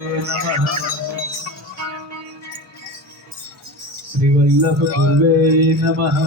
श्री वल्लभ गुरुवे नमः।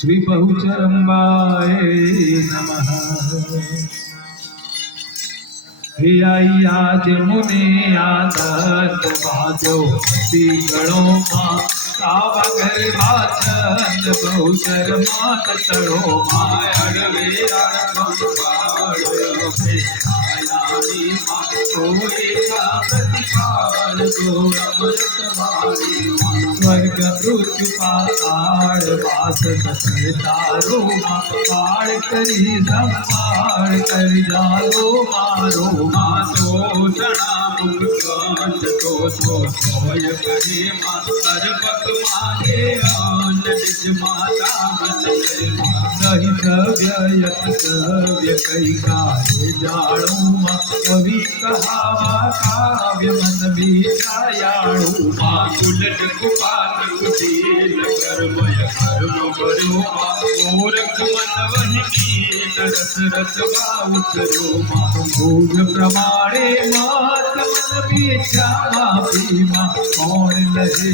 श्री बहुचरंबाए नमः। हे आई आज मुने आदत बाजो सी गणो मां कावगर वाचन बहुचर मात तड़ो माय अड़वे अड़बंबाड़ पे आयानी मां कोई का प्रतिपाल को अमृत वाली स्वर्ग मृत्यु पाताल वास सतारो मां पाड़ करी संभाल कर जालो मारो मां तो जना मुख तो सोय करे मां अर्पक मागे आन निज माता मन सही सव्ययत सव्य कई काहे जाणू मां कवि कहावा काव्य मन बीजायाणू मां कुलट कुपात कुटील कर्मय कर्म करो मां मूर्ख मन वही कीन रस रस उतरो मां भोग प्रमाणे मात मन बीजा मापी मां कौन लहे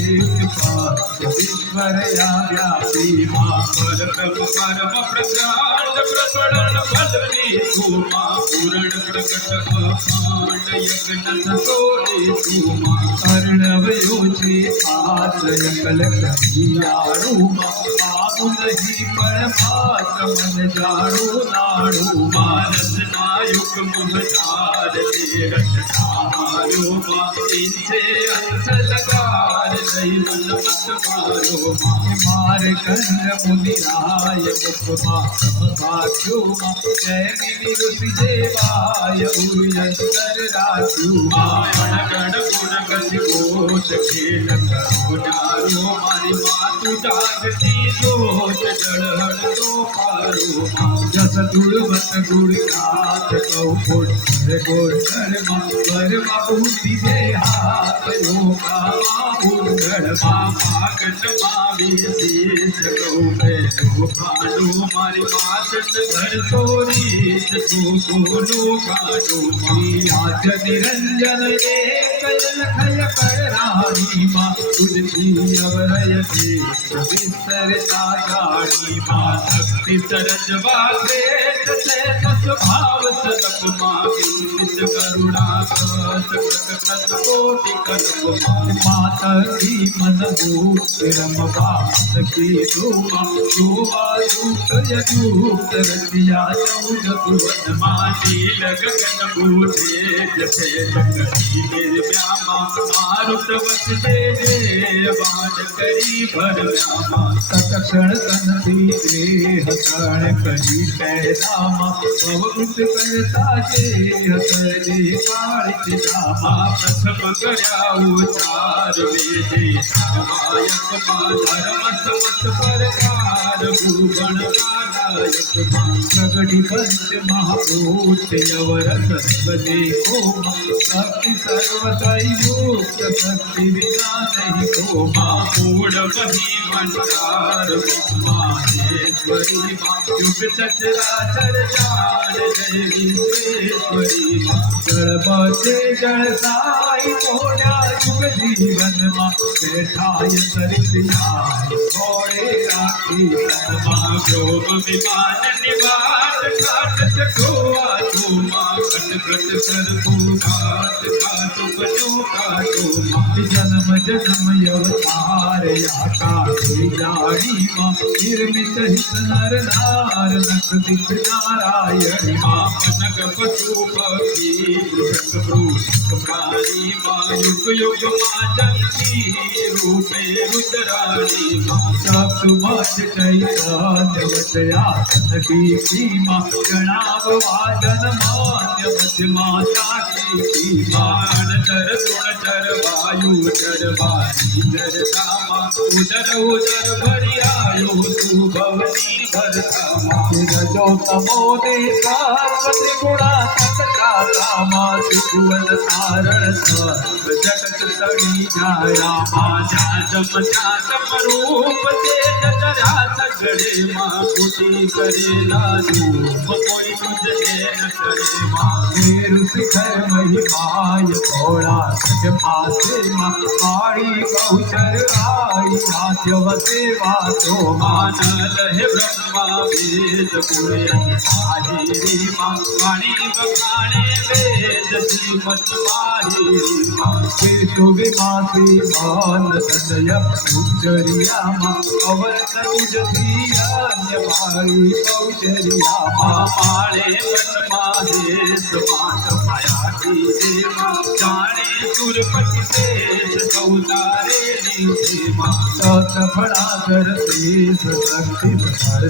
ईश्वर या व्यापी मां पर परम प्रसाद प्रकटन बदली तू मां पूर्ण प्रकट अखंड यज्ञ सोरे तू मां अर्णव योचे आश्रय कलक जियाणु मां पापु नहीं परमात्म मन जाणु नाणु मानस नायुक मुहदार तीरथ नारो मां इनसे अंश लगार नहीं मन मत मारो मार कंद मुनिराय मुख माख्यो जय मिली ऋषि देवाय उयंतर राजू मायण गण गुण गति गोच खेल करो नारो मारी मातु जागती जोत जड़हड़ तो पारो जस दुर्वत गुण गात कौ गोचर वर बहुति दे हाथ योगा उर्गण पागट मावी शीश गौ लो काडो मारी मात घर तोरी तो गोलो काडो आज निरंजन एक लखय कर रानी मां तुझी अवरय से विस्तर सागाणी मां शक्ति सरज वासे से स्वभाव सदप मां किंचित करुणा कस कोटि कल्प माता की मन रम बात की धोमा युक्त युक्त रसिया चौद भुवन माटी लगन बूझे जैसे लकड़ी निर्व्यामा मारुत वस दे बाण करी भर व्यामा तत्क्षण तन दीते हसण करी पैदामा पवृत करता जे हसरे कालित दामा प्रथम करया उचार वेदे धर्मायक मां धर्म समत परकार भूगण नायक मां प्रगति पंच महाभूत यवर सर्वदे को शक्ति सर्वतयुक्त शक्ति विना नहीं को मां मूढ़ मही भंडार माहेश्वरी मां युग सचराचर जान जय विश्वेश्वरी मां जड़ बचे जड़ साई मोड़ा युग जीवन मां बैठाय सरिताय घोड़े राखी मां शोभ विमान निवास घाट चकोआ तो मां घट घट कर घाट घाट बनो काटो मां जन्म जन्म अवतार याका जाड़ी मां निर्मित हित नर नार नख दिख नारायण मां पनक पशु पक्षी वृषभ भ्रूषभ प्राणी मां युग युग मां जंती रूपे रुद्राणी मां सप्तमत चैतन्य वचयासन की मां गणाव वादन मान्य मध्य माता की मां अनचर गुणचर वायु चर वाणी चर दामा उदर उदर भरि आयो तू भवनी भरता मां रजो तमो दे सार्वत्रि गुणा सकला कामा त्रिभुवन तारण सर्व जगत तड़ी जाया मां जाजम जातम रूप ते जरा सगड़े मां पुटी करे लाजू कोई तुझे न करे मां मेरु शिखर महिमाय थोड़ा सज पासे माँ पाड़ी गौचर आई आद्यवते वातो मानल है ब्रह्मा वेद पुरयन साहिरी माँ वाणी बखाने वेद श्रीमत माहिरी माँ केशु विमासी मान तनय उच्चरिया माँ अवर तनुज अन्य भाई गौचरिया माँ माणे मन माहेश मात माया की देवा जाने सुरपति शेष सौदारे नीचे माँ सत फड़ा कर शेष शक्ति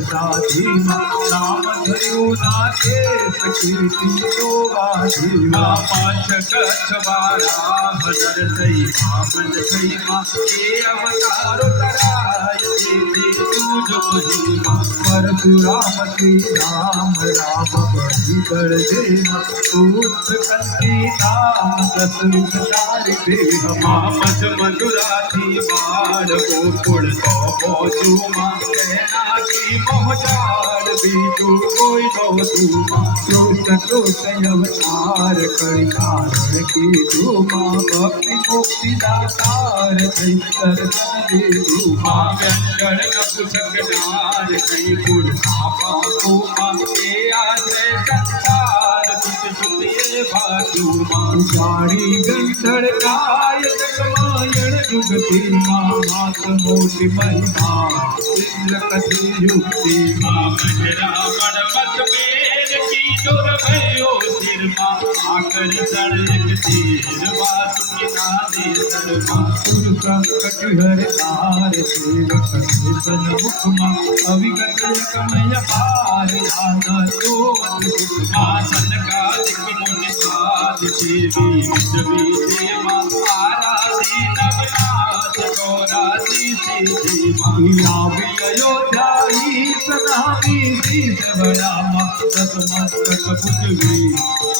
साधी माँ नाम धरु नाथे कीर्ति तो वाधी माँ पांच कच्छ बारा भजर सही मामन सही माँ ये अवतार कराय तुझ महिमा परशुराम श्री राम राम बलि कर देव पुत्र कंती नाम दशरथ तारि देव माँ मध मधुरा थी बार गोकुल तो पहुँचू माँ कहना की मोहदार बीजू कोई तो तू माँ क्रोध क्रोध अवतार करी कारण की तू माँ भक्ति मुक्ति दातार कई दर्शन दे तू माँ व्यंजन नपुसक नार कई गुण आपा को माँ के आश्रय संसार सुत सुत ये भातु माँ जारी गंधर काय जगमायण जुगति माँ मात मोटी महिमा इंद्र कथि युक्ति माँ मेरा मत मेर की दुर भयो सिर माँ आकर सड़ एक तीर वासुकी नादे सड़ माँ पुरुष संकट हर तार सेवक निधन मुख माँ अविगत कमय पार आना तो माँ सनकादिक मुनि साध देवी विजवी देवा आराधी नवनाथ गौराधी देवी माँ अयोध्याई सदामी शीश बड़ा माँ दसमस्तक पुजवी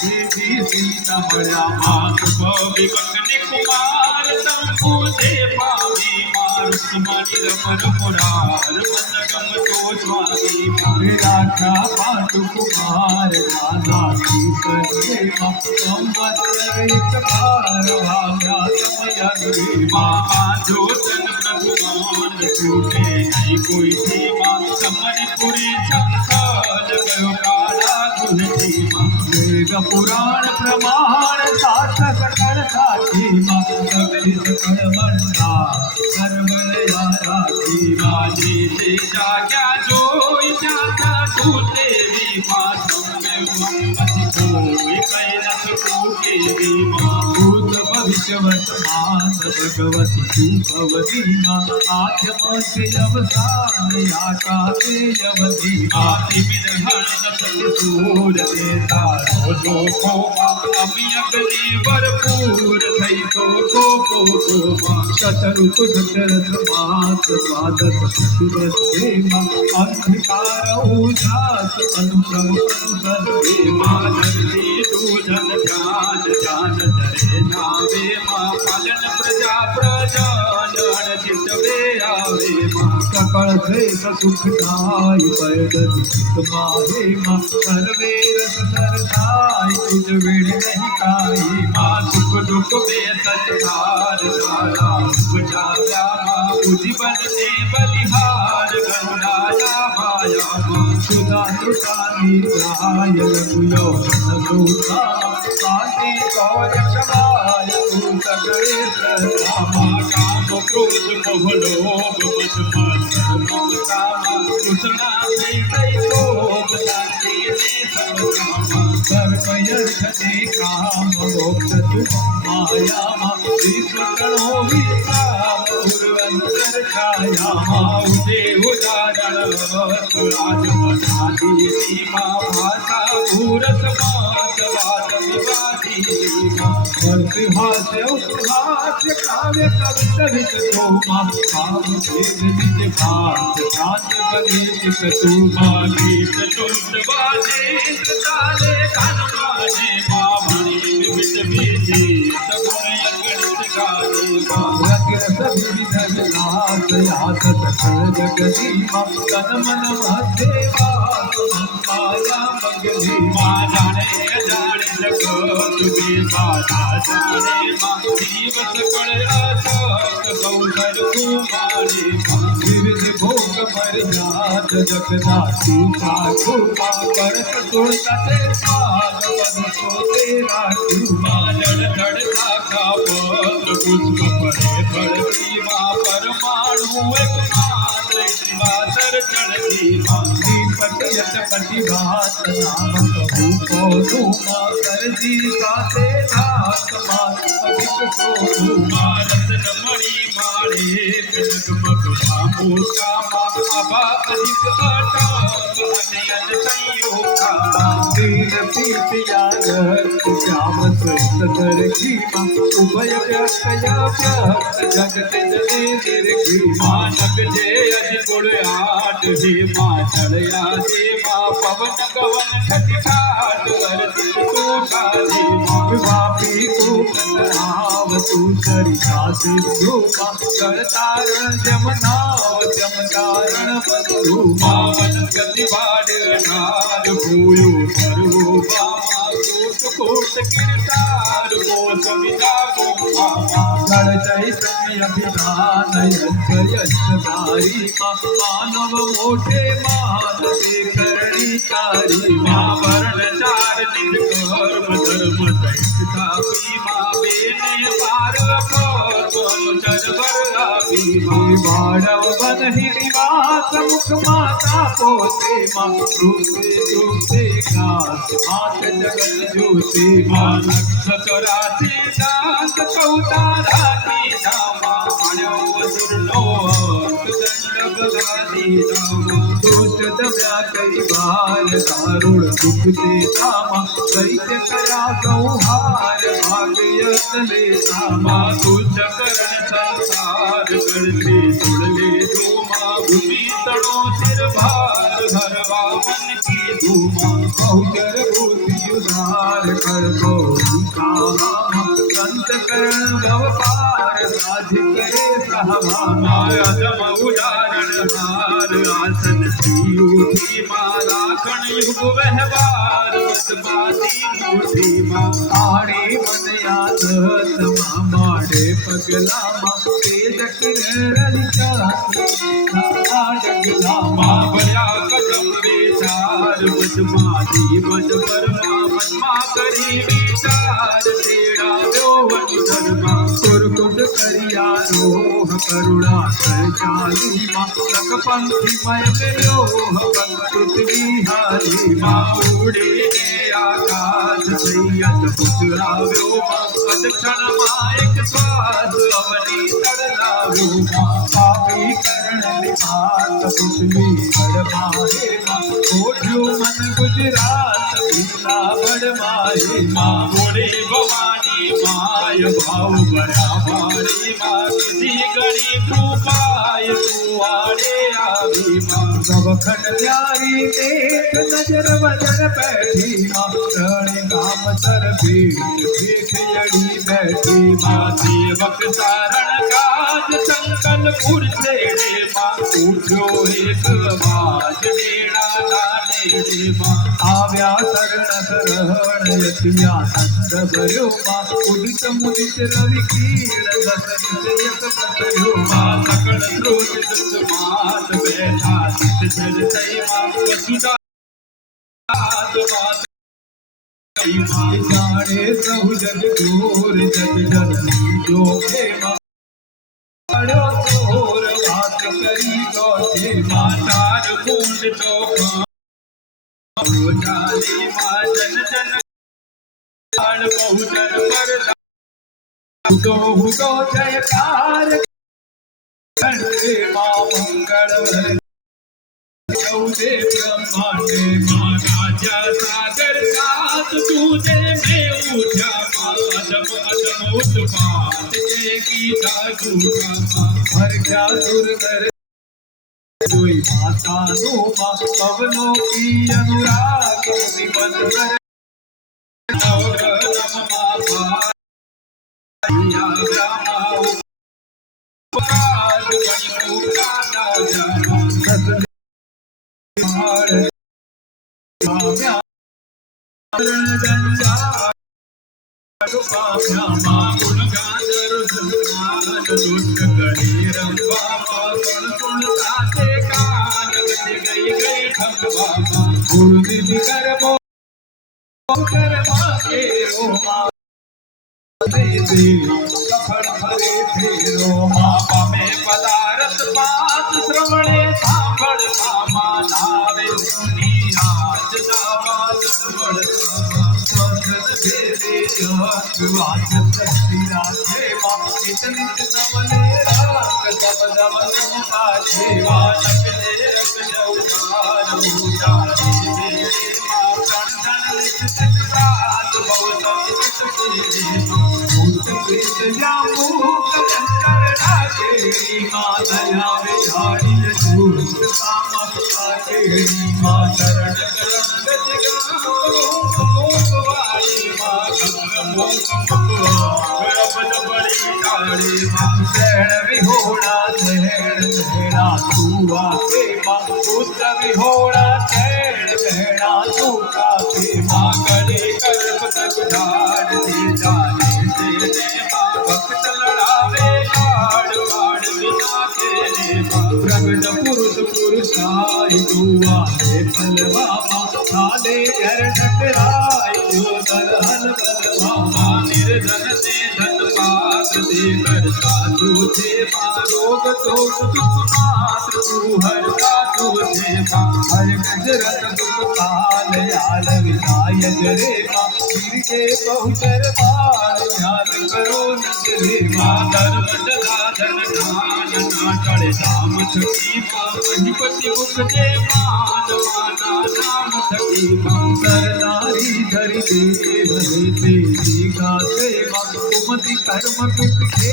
देवी सीता बड़ा माँ विपक कुमार तंबू दे पावी मारुत मणि रमर मुरार मन गम तो स्वामी राजा पाटु कुमार राधा सीकर देवा संवत्सर एक बार भाव्या समय माँ जोतन प्रभु मान छूटे नहीं कोई सीमा समरपुरी संसार गयो काला गुण सीमा वेद पुराण प्रमाण शास्त्र सकल साथी माँ शक्ति सकल मंडा सर्वया राधी माँ जी से जाग्या जोई जाता छूटे भी माँ में मति कोई कैलस टूटे भी माँ भूत भविष्य वर्तमान भगवती तू भवती माँ आद्य मध्य अवसान आका ते अवधि आदि विदहन सत्य सूर देता रोजो को अमी अग्नि भरपूर थई तो माँ शतऋतु दशरथ मास द्वादश प्रतिबद्धे माँ अंधकार उजास अनुप्रभ अनुसर्वे माँ धरती दूधन ध्यान ध्यान धरे नावे माँ पालन प्रजा प्रजान अनचित वे आवे माँ सकल से सुखदाई पैदल चित माहे माँ सर्वे रस सरदाई तुझ विण नहीं खाई माँ सुख दुख में सचधार सारा उपजाया माँ बुद्धि बल दे बलिहार गरुड़ाया माया माँ सुधा सुतानी राय लघुयो नगोता शांति गौर क्षमाय तू सगळे श्रद्धा माँ काम क्रोध मोह लोभ मद मात्सर्य ममता माँ तृष्णा सै लोभ शांति दे सब कामा कर्म यश दे काम मोक्ष तु माया माँ विश्व करो विश्राम उर्वंतर छाया माँ उदे उदाहरण सुराज मनादी माँ भाषा भूरत मात वाद विवादी माँ हास्य उपहास्य काव्य कवित तो माँ भाव भेद निज भात शांत बनेश तू माँ गीत लुट बाजे ताले कान बाजे माँ मणि विविध बीजी तब अगणित गाने माँ रस विविध विलास यात सकळ जगदीमा तन मन मध्ये वास माया मगनी मा जाणे अजाणे जग तुझे बाधा जाणे मा जीव सकळ अशक्त कौशल कुमारी विविध भोग मर्याद जगदा तुझा कृपा करत तुळजाचे स्वाद बनतो तेरा कृपा जडधड शाखा पत्र पुष्प पडे पडती मा परमाणु एक मात्र शिवा तर चढती मा दीपक यशपति भात नाम कहू को मा करजी कासे धात मा अधिक शोभू मा रत्नमणि माळे जगमग धामो कामा अभा अधिक अटाप अनयन संयोगा दीन पीतिया श्याम सहित कर खीमा उभय व्यक्तया व्यक्त जगत जने निर्घी मानक जे अधिगुण आठ हे मा चढ़या दे मा पवन गवन छति ठाट वर्षित तू खाधे वापी को कतराव तू सरिता सिद्धू मा करतारण जमनाव जमतारण बंधु मावन गति बाड़ ढाल भूयो करो बामा कोट कोट किरतार को सविता को बामा गण चैतन्य अभिधान यश मानव मोठे मान ते करणी तारी मा वर्ण चार निर्कर्म धर्म सहिता मा बेने पार अनुचर बरलापी बाड़व बन ही निवास मुख माता पोते मा रूपे घास हाथ जगत ज्योति मा लक्ष राशि दास कौता राशि धामा दुर्नो दंड बगादी धामा दुष्ट दव्या कई बार दारुण दुख दे धामा दैत्य करा संहार भाग्य ले धामा तुझ करण संसार करते जुड़ले धूमा भूमि तड़ो सिर भार भरवा मन की धूमा बहुचर भूति उदार कर दो संत करण भव पार साध करे सहभामा अदम उदाहरण हार आसन सी उठी माला कण युग व्यवहार बसबाती मूठी मा आड़े मन याद समा माड़े पगला मा तेज किरण जगला मा भया कदम बेचार बदमाशी बद बरमा मनमा करी विचार तेरा व्योवन धर्मा कुरकुट करिया रोह करुणा कर चाली मा रख पंथी मय विरोह पंकुत विहारी मा उड़े आकाश सैयद पुत्रा व्योमा अदक्षण मायक स्वाद अवनी तरलाव्यो मा पापी करण निपात पुतली बड़ माहे मा ओढ़्यो मन गुजरात भीला बड़ माहे मा ओढ़े भवानी माय भाव बड़ा भारी मा किसी गणी कृपाय तू आड़े आवी मा सब खंड प्यारी देख नजर वजन बैठी मा रण गाम सर भीट देख यड़ी बैठी मा सेवक सारण काज संकलपुर छेड़े मा उठ्यो एक आवाज देना गाने रे मा आव्या शरण शरण यतिया नंद भर्यो मा उदित मुदित रवि कीर्ण दसन जयक बसर्यो मा सकल स्रोत मात बैठा सिद्ध जल तय मा वसुदा जाने सहु जग दूर जग जननी जोखे मा बड़ो तोर बात करी गौते मातार कुंड चौखा जाने मा जन जन बहुजन पर हुदो जयकार कंठे मा मंगल चौदे ब्रह्मांडे मा राजा सागर सात दूजे में उठा मा अदम अदम उत्पात के गीता झूठा मा हर क्या दुर्धर जोई माता नो मा पवनों की अनुराग विमल कर और नम मा या ब्रह्मा उपराज जंजाल पाम्या गुण गाजर संस्कार दुष्ट करे रंगवा गुण गुण ताते कान गति गई गई ठगवा गुरु दिल कर बो कर माके रोमा दे दे कफन भरे थे रोमा में पदारथ पात श्रवणे सांभळ मामा नावे सुनी आज नावा श्रवण भेदे वाच शक्ति राखे नित नित नवले राख सब नवन पाछे वानक ने रख जौकार उजारे मेरे माँ कण नित सतरात बहुत सके भूत प्रेत जामू कंकर राखे माँ दया विहारी झूठ कामक काकेरी माँ शरण शरण विहोड़ा सहड़ा तू आके माँ पुत्र विहोड़ा सहड़ा तू काके माँ गले कर्म तक धार दे जाने दे माँ भक्त लड़ावे लाड़ वाड़ बिना के प्रगट पुरुष पुरुषाय तू आके फलवा काले घर टकराय जो दलहन बलवा निर्धन से धन पात्र दे कर साधु थे रोग तोष दुख मात्र तू हर साधु थे हर गजरत दुख काल याल विनायक रे वीर के बहुचर बार ध्यान करो नजरे धर्म सदा धन दान ना टड़े दाम थकी वही पति मुख दे मान माना नाम थकी नारी धरि दे भले तेरी गाते कुमति कर्म कुट के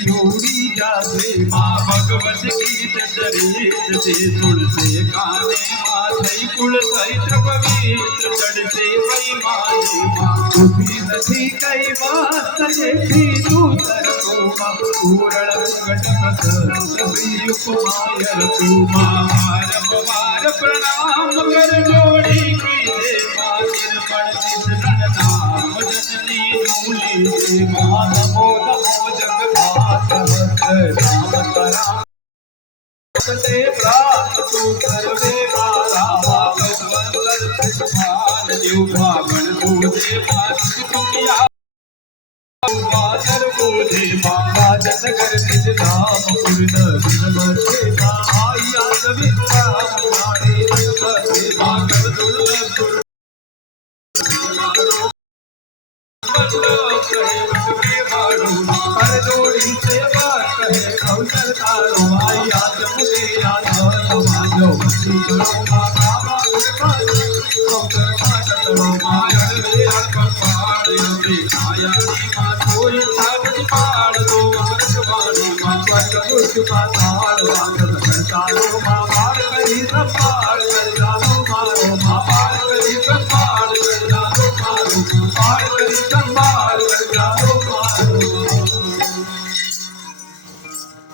योड़ी जाते माँ भगवत गीत चरित से तुलसे गाने माथई कुल सहित पवित्र चढ़ते वही माने माँ दुखी नथी कई बात देखी दूसर को माँ पूरण घटक सभी उपमायर तू मार प्रणाम कर जोड़ी की दे निर्मल निधन नाम जननी मूली दे माँ नमो नमो जगन्नाथ नाम करा ते प्राप्त तू सर्वे मारा भगवंतर सुभान देव भागण तुझे पास किया बादर बोले बाबा जनगर निज नाम पुरन बसे आया सविता नारे बसे भागण दुर्लभ हर जोड़ी से बात कहे अवसर तारो आया जमुने याद समाजो भक्ति करो माता कृपा अवसर मातरो मायन रे अर्पण पाड़े रे आया मां कोई छागति पाड़ दो अमृत वाणी मां पर कुछ पाताल वागत करतारो मां पार करी सब पार कर जानो मारो मां पार करी सब पार कर जानो मारो पार करी सब पार कर जानो मारो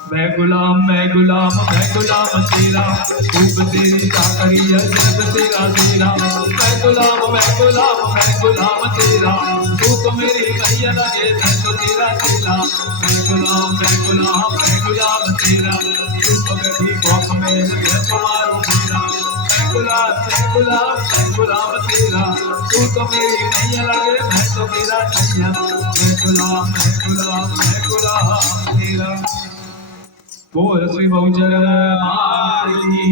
मैं गुलाम तेरा रूप तेरी चाकरी है जग तेरा तेरा मैं गुलाम तेरा तू तो मेरी मैया लगे मैं तो तेरा तेरा मैं गुलाम तेरा तू तो मेरी भौक में मैं तुम्हारो मेरा मैं गुलाम तेरा तू तो मेरी मैया लगे मैं तो मेरा नैया मैं गुलाम तेरा बोल श्री बहुचर माली।